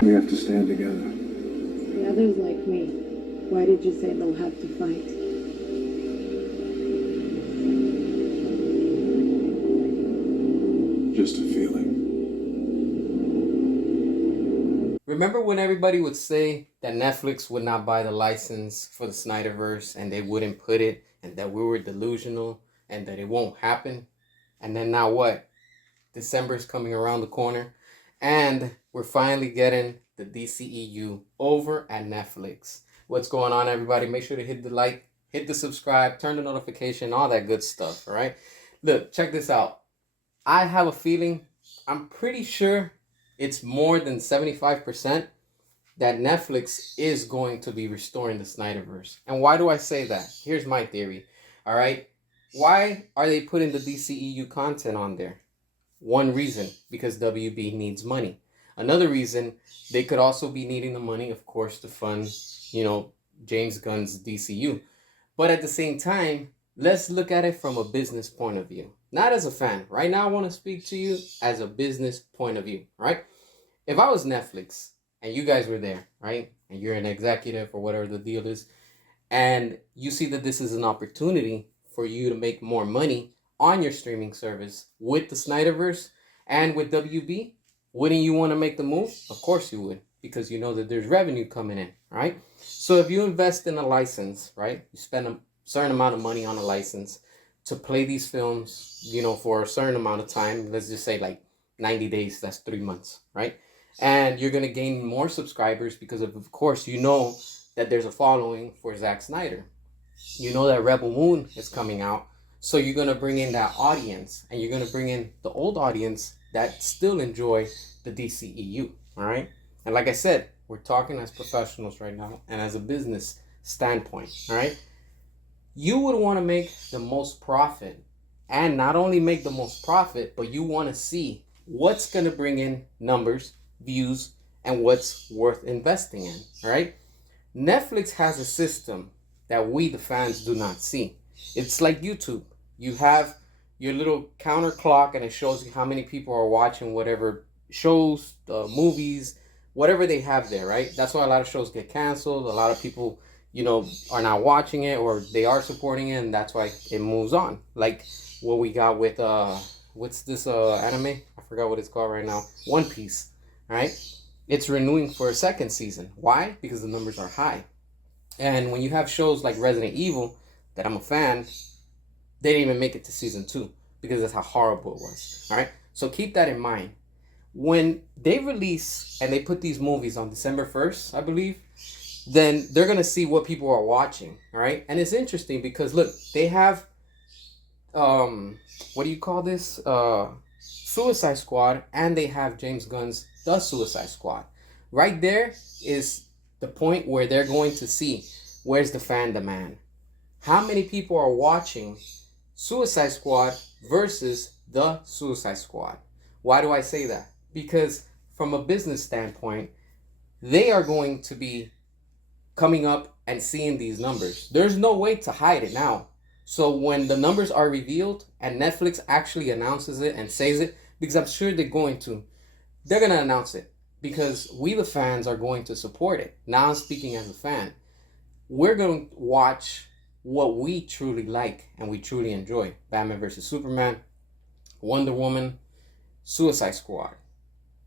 We have to stand together. The others like me. Why did you say they'll have to fight? Just a feeling. Remember when everybody would say that Netflix would not buy the license for the Snyderverse and they wouldn't put it, and that we were delusional and that it won't happen? And then now what? December's coming around the corner and we're finally getting the DCEU over at Netflix. What's going on, everybody? Make sure to hit the like, hit the subscribe, turn the notification, all that good stuff, all right? Look, check this out. I have a feeling, I'm pretty sure it's more than 75% that Netflix is going to be restoring the Snyderverse. And why do I say that? Here's my theory, all right? Why are they putting the DCEU content on there? One reason, because WB needs money. Another reason, they could also be needing the money, of course, to fund, James Gunn's DCU. But at the same time, let's look at it from a business point of view. Not as a fan. Right now, I want to speak to you as a business point of view, right? If I was Netflix and you guys were there, right? And you're an executive or whatever the deal is, and you see that this is an opportunity for you to make more money on your streaming service with the Snyderverse and with WB, wouldn't you want to make the move? Of course you would, because you know that there's revenue coming in, right? So if you invest in a license, right, you spend a certain amount of money on a license to play these films, for a certain amount of time, let's just say like 90 days, that's 3 months, right? And you're going to gain more subscribers because of course, that there's a following for Zack Snyder. You know that Rebel Moon is coming out. So you're going to bring in that audience, and you're going to bring in the old audience that still enjoy the DCEU, all right? And like I said, we're talking as professionals right now and as a business standpoint, all right? You would want to make the most profit, and not only make the most profit, but you want to see what's going to bring in numbers, views, and what's worth investing in, all right? Netflix has a system that we, the fans, do not see. It's like YouTube. You have your little counter clock, and it shows you how many people are watching whatever shows, movies, whatever they have there, right? That's why a lot of shows get canceled. A lot of people, are not watching it, or they are supporting it, and that's why it moves on. Like what we got with, what's this anime? I forgot what it's called right now. One Piece, right? It's renewing for a second season. Why? Because the numbers are high. And when you have shows like Resident Evil, that I'm a fan, they didn't even make it to season 2 because that's how horrible it was. All right. So keep that in mind. When they release and they put these movies on December 1st, I believe, then they're going to see what people are watching. All right. And it's interesting because look, they have, what do you call this? Suicide Squad, and they have James Gunn's The Suicide Squad. Right there is the point where they're going to see where's the fan demand. How many people are watching Suicide Squad versus The Suicide Squad? Why do I say that? Because from a business standpoint, they are going to be coming up and seeing these numbers. There's no way to hide it now. So when the numbers are revealed and Netflix actually announces it and says it, because I'm sure they're going to announce it because we, the fans, are going to support it. Now I'm speaking as a fan. We're going to watch what we truly like and we truly enjoy. Batman versus Superman, Wonder Woman, Suicide Squad.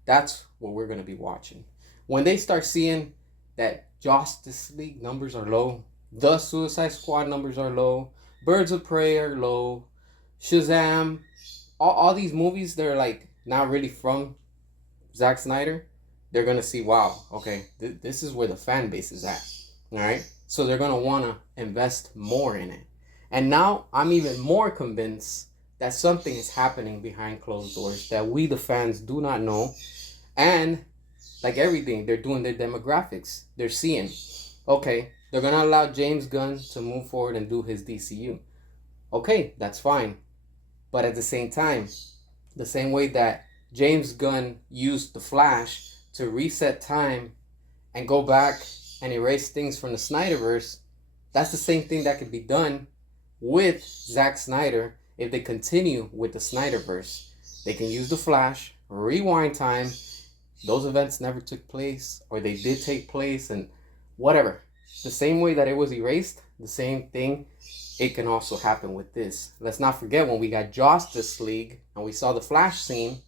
That's what we're going to be watching. When they start seeing that Justice League numbers are low, the Suicide Squad numbers are low, Birds of Prey are low, Shazam, all these movies, they're like not really from Zack Snyder, they're going to see, wow, okay, this is where the fan base is at. All right. So they're going to want to invest more in it. And now I'm even more convinced that something is happening behind closed doors that we, the fans, do not know. And like everything, they're doing their demographics. They're seeing, okay, they're going to allow James Gunn to move forward and do his DCU. Okay, that's fine. But at the same time, the same way that James Gunn used the Flash to reset time and go back and erase things from the Snyderverse, that's the same thing that could be done with Zack Snyder if they continue with the Snyderverse. They can use the Flash, rewind time, those events never took place, or they did take place, and whatever. The same way that it was erased, the same thing, it can also happen with this. Let's not forget when we got Justice League and we saw the Flash scene,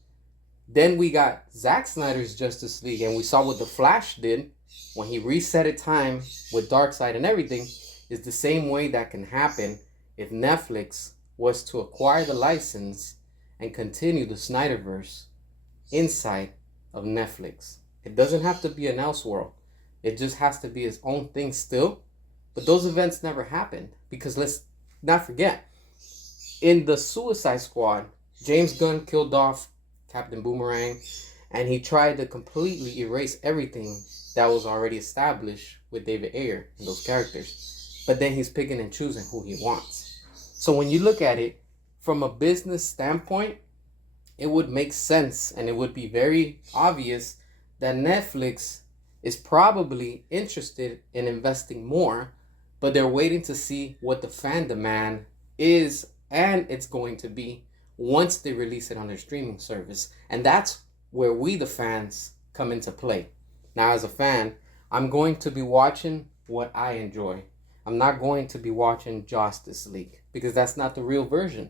then we got Zack Snyder's Justice League and we saw what the Flash did when he reset it time with Darkseid and everything. Is the same way that can happen if Netflix was to acquire the license and continue the Snyderverse inside of Netflix. It doesn't have to be an Elseworld. It just has to be its own thing still. But those events never happened because let's not forget, in the Suicide Squad, James Gunn killed off Captain Boomerang and he tried to completely erase everything that was already established with David Ayer and those characters. But then he's picking and choosing who he wants. So when you look at it from a business standpoint, it would make sense and it would be very obvious that Netflix is probably interested in investing more, but they're waiting to see what the fan demand is and it's going to be once they release it on their streaming service. And that's where we, the fans, come into play. Now, as a fan, I'm going to be watching what I enjoy. I'm not going to be watching Justice League because that's not the real version.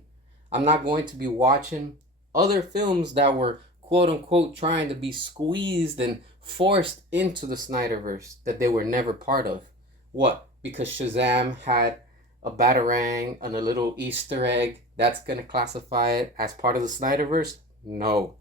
I'm not going to be watching other films that were quote unquote trying to be squeezed and forced into the Snyderverse that they were never part of. What? Because Shazam had a Batarang and a little Easter egg, that's going to classify it as part of the Snyderverse? No.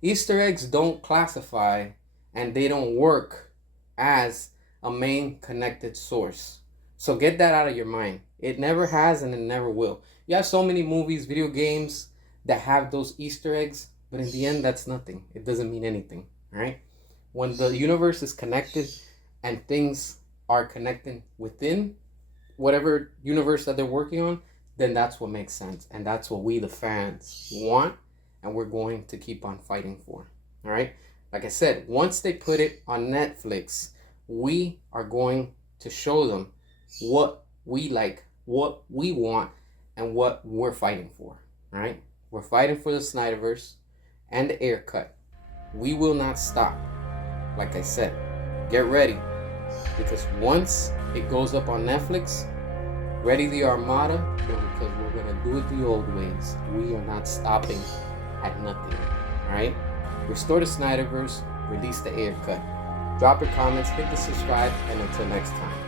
Easter eggs don't classify and they don't work as a main connected source. So get that out of your mind. It never has and it never will. You have so many movies, video games that have those Easter eggs, but in the end, that's nothing. It doesn't mean anything, right? When the universe is connected and things are connecting within whatever universe that they're working on, then that's what makes sense. And that's what we, the fans, want. And we're going to keep on fighting for. All right? Like I said, once they put it on Netflix, we are going to show them what we like, what we want, and what we're fighting for. All right? We're fighting for the Snyderverse and the Ayer cut. We will not stop. Like I said, get ready. Because once it goes up on Netflix, ready the Armada, because we're going to do it the old ways. We are not stopping at nothing. Alright? Restore the Snyderverse, release the Ayer cut. Drop your comments, hit the subscribe, and until next time.